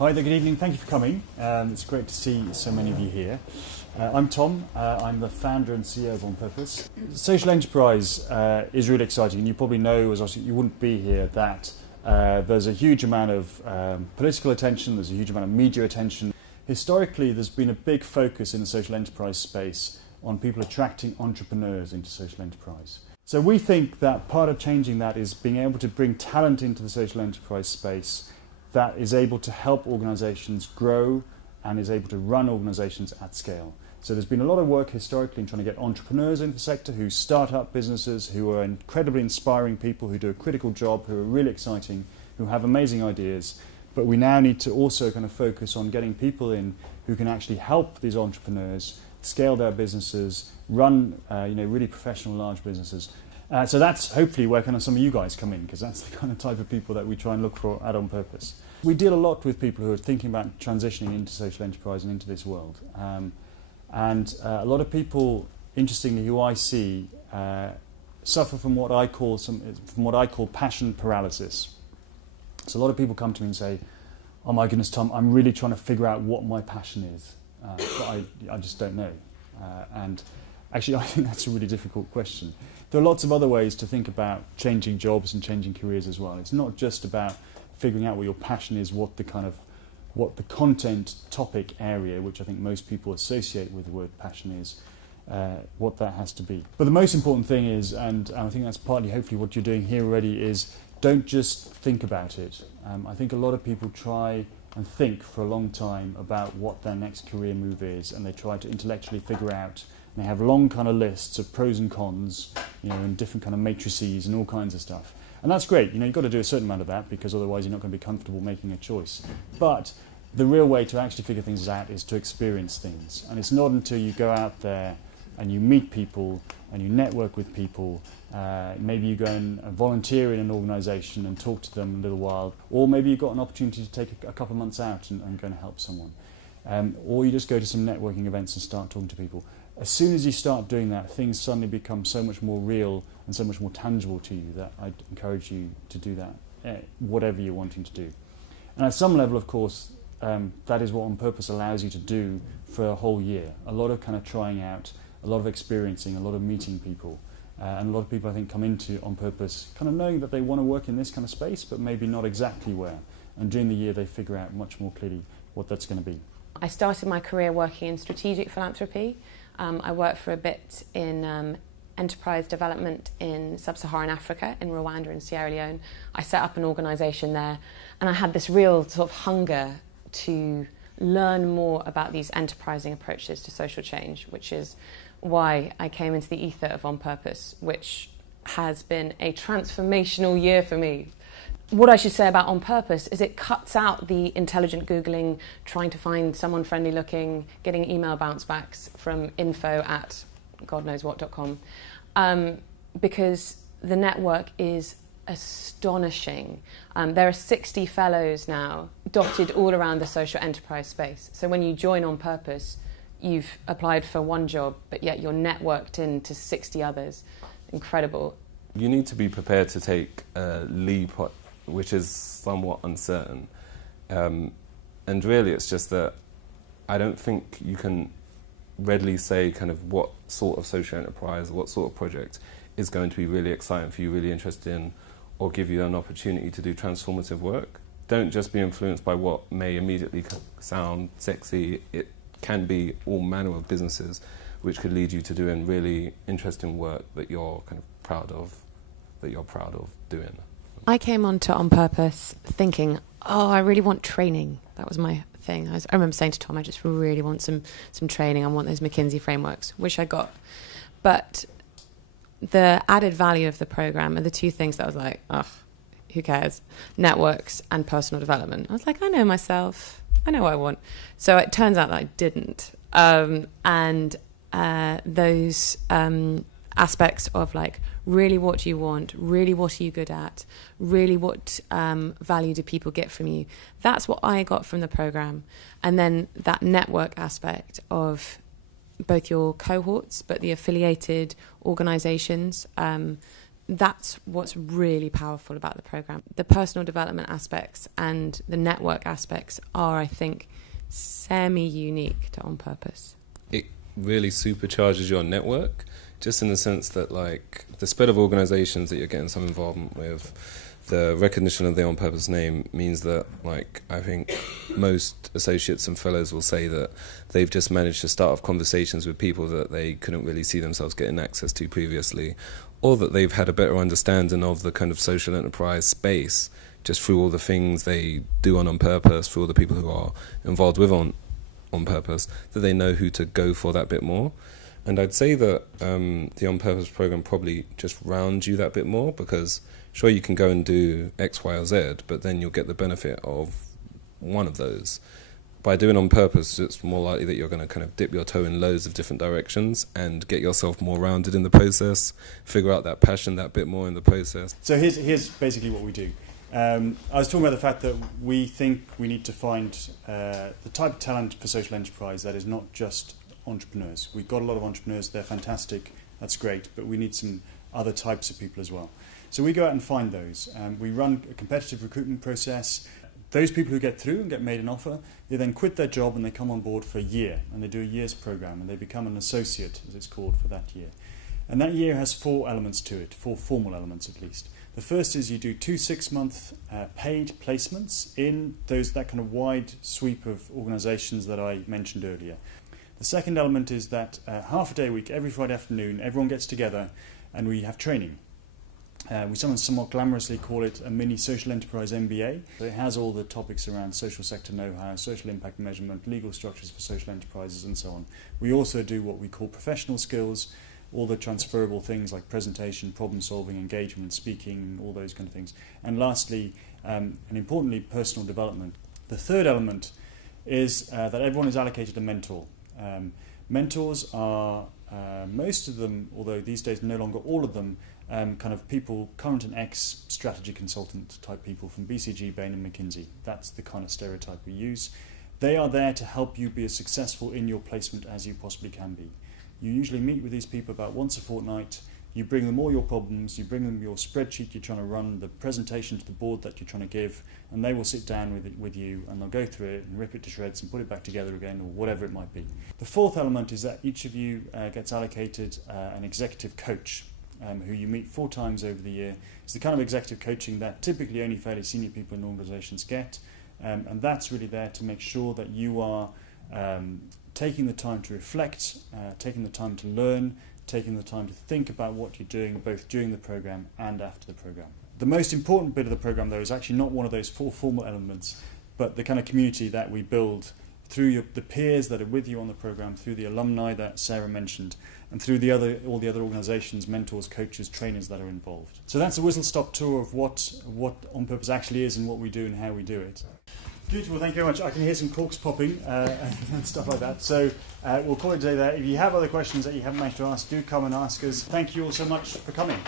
Hi there, good evening. Thank you for coming. It's great to see so many of you here. I'm Tom. I'm the founder and CEO of On Purpose. Social enterprise is really exciting, and you probably know, as you wouldn't be here, that there's a huge amount of political attention, there's a huge amount of media attention. Historically, there's been a big focus in the social enterprise space on people attracting entrepreneurs into social enterprise. So we think that part of changing that is being able to bring talent into the social enterprise space that is able to help organisations grow and is able to run organisations at scale. So there's been a lot of work historically in trying to get entrepreneurs into the sector who start up businesses, who are incredibly inspiring people, who do a critical job, who are really exciting, who have amazing ideas. But we now need to also kind of focus on getting people in who can actually help these entrepreneurs scale their businesses, run really professional large businesses. So that's hopefully where kind of some of you guys come in, because that's the kind of type of people that we try and look for at On Purpose. We deal a lot with people who are thinking about transitioning into social enterprise and into this world. And a lot of people, interestingly, who I see suffer from what I call passion paralysis. So a lot of people come to me and say, "Oh my goodness, Tom, I'm really trying to figure out what my passion is, but I just don't know." And actually, I think that's a really difficult question. There are lots of other ways to think about changing jobs and changing careers as well. It's not just about figuring out what your passion is, what the content topic area, which I think most people associate with the word passion is, what that has to be. But the most important thing is, and I think that's partly hopefully what you're doing here already, is don't just think about it. I think a lot of people try and think for a long time about what their next career move is, and they try to intellectually figure out, and they have long kind of lists of pros and cons, and different kind of matrices and all kinds of stuff. And that's great, you've got to do a certain amount of that, because otherwise you're not going to be comfortable making a choice. But the real way to actually figure things out is to experience things. And it's not until you go out there and you meet people and you network with people, maybe you go and volunteer in an organisation and talk to them a little while, or maybe you've got an opportunity to take a couple of months out and go and help someone. Or you just go to some networking events and start talking to people. As soon as you start doing that, things suddenly become so much more real and so much more tangible to you that I'd encourage you to do that, whatever you're wanting to do. And at some level, of course, that is what On Purpose allows you to do for a whole year. A lot of kind of trying out, a lot of experiencing, a lot of meeting people. And a lot of people, I think, come into On Purpose kind of knowing that they want to work in this kind of space, but maybe not exactly where. And during the year, they figure out much more clearly what that's going to be. I started my career working in strategic philanthropy. I worked for a bit in enterprise development in sub-Saharan Africa, in Rwanda and Sierra Leone. I set up an organisation there, and I had this real sort of hunger to learn more about these enterprising approaches to social change, which is why I came into the ether of On Purpose, which has been a transformational year for me. What I should say about On Purpose is it cuts out the intelligent Googling, trying to find someone friendly looking, getting email bounce backs from info@godknowswhat.com, because the network is astonishing. There are 60 fellows now dotted all around the social enterprise space. So when you join On Purpose, you've applied for one job, but yet you're networked into 60 others. Incredible. You need to be prepared to take a leap, which is somewhat uncertain. And really it's just that I don't think you can readily say kind of what sort of social enterprise, what sort of project is going to be really exciting for you, really interested in, or give you an opportunity to do transformative work. Don't just be influenced by what may immediately sound sexy. It can be all manner of businesses which could lead you to doing really interesting work that you're kind of proud of doing. I came onto On Purpose thinking, I really want training. That was my thing. I remember saying to Tom, I just really want some training. I want those McKinsey frameworks, which I got. But the added value of the program are the two things that I was like, who cares? Networks and personal development. I was like, I know myself. I know what I want. So it turns out that I didn't. Those aspects of like, really what do you want, really what are you good at, really what value do people get from you. That's what I got from the program. And then that network aspect of both your cohorts, but the affiliated organisations, that's what's really powerful about the programme. The personal development aspects and the network aspects are, I think, semi-unique to On Purpose. It really supercharges your network, just in the sense that, like, the spread of organisations that you're getting some involvement with, the recognition of the On Purpose name means that, like, I think most associates and fellows will say that they've just managed to start off conversations with people that they couldn't really see themselves getting access to previously, or that they've had a better understanding of the kind of social enterprise space just through all the things they do on Purpose, through all the people who are involved with on Purpose, that they know who to go for that bit more. And I'd say that the On Purpose programme probably just rounds you that bit more, because sure, you can go and do X, Y, or Z, but then you'll get the benefit of one of those. By doing On Purpose, it's more likely that you're going to kind of dip your toe in loads of different directions and get yourself more rounded in the process, figure out that passion that bit more in the process. So here's basically what we do. I was talking about the fact that we think we need to find the type of talent for social enterprise that is not just entrepreneurs. We've got a lot of entrepreneurs, they're fantastic, that's great, but we need some other types of people as well. So we go out and find those. We run a competitive recruitment process. Those people who get through and get made an offer, they then quit their job and they come on board for a year, and they do a year's program, and they become an associate, as it's called, for that year. And that year has 4 elements to it, 4 formal elements at least. The first is you do 2 6-month paid placements in that kind of wide sweep of organisations that I mentioned earlier. The second element is that half a day a week, every Friday afternoon, everyone gets together and we have training. We somewhat glamorously call it a mini social enterprise MBA. It has all the topics around social sector know-how, social impact measurement, legal structures for social enterprises and so on. We also do what we call professional skills, all the transferable things like presentation, problem solving, engagement, speaking, all those kind of things. And lastly, and importantly, personal development. The third element is that everyone is allocated a mentor. Mentors are, most of them, although these days no longer all of them, kind of people, current and ex-strategy consultant type people from BCG, Bain and McKinsey. That's the kind of stereotype we use. They are there to help you be as successful in your placement as you possibly can be. You usually meet with these people about once a fortnight. You bring them all your problems, you bring them your spreadsheet you're trying to run, the presentation to the board that you're trying to give, and they will sit down with you and they'll go through it and rip it to shreds and put it back together again, or whatever it might be. The fourth element is that each of you gets allocated an executive coach who you meet 4 times over the year. It's the kind of executive coaching that typically only fairly senior people in organisations get, and that's really there to make sure that you are taking the time to reflect, taking the time to learn, taking the time to think about what you're doing both during the programme and after the programme. The most important bit of the programme, though, is actually not one of those 4 formal elements, but the kind of community that we build through the peers that are with you on the programme, through the alumni that Sarah mentioned, and through all the other organisations, mentors, coaches, trainers that are involved. So that's a whistle-stop tour of what On Purpose actually is and what we do and how we do it. Beautiful, thank you very much. I can hear some corks popping and stuff like that. So we'll call it a day there. If you have other questions that you haven't managed to ask, do come and ask us. Thank you all so much for coming.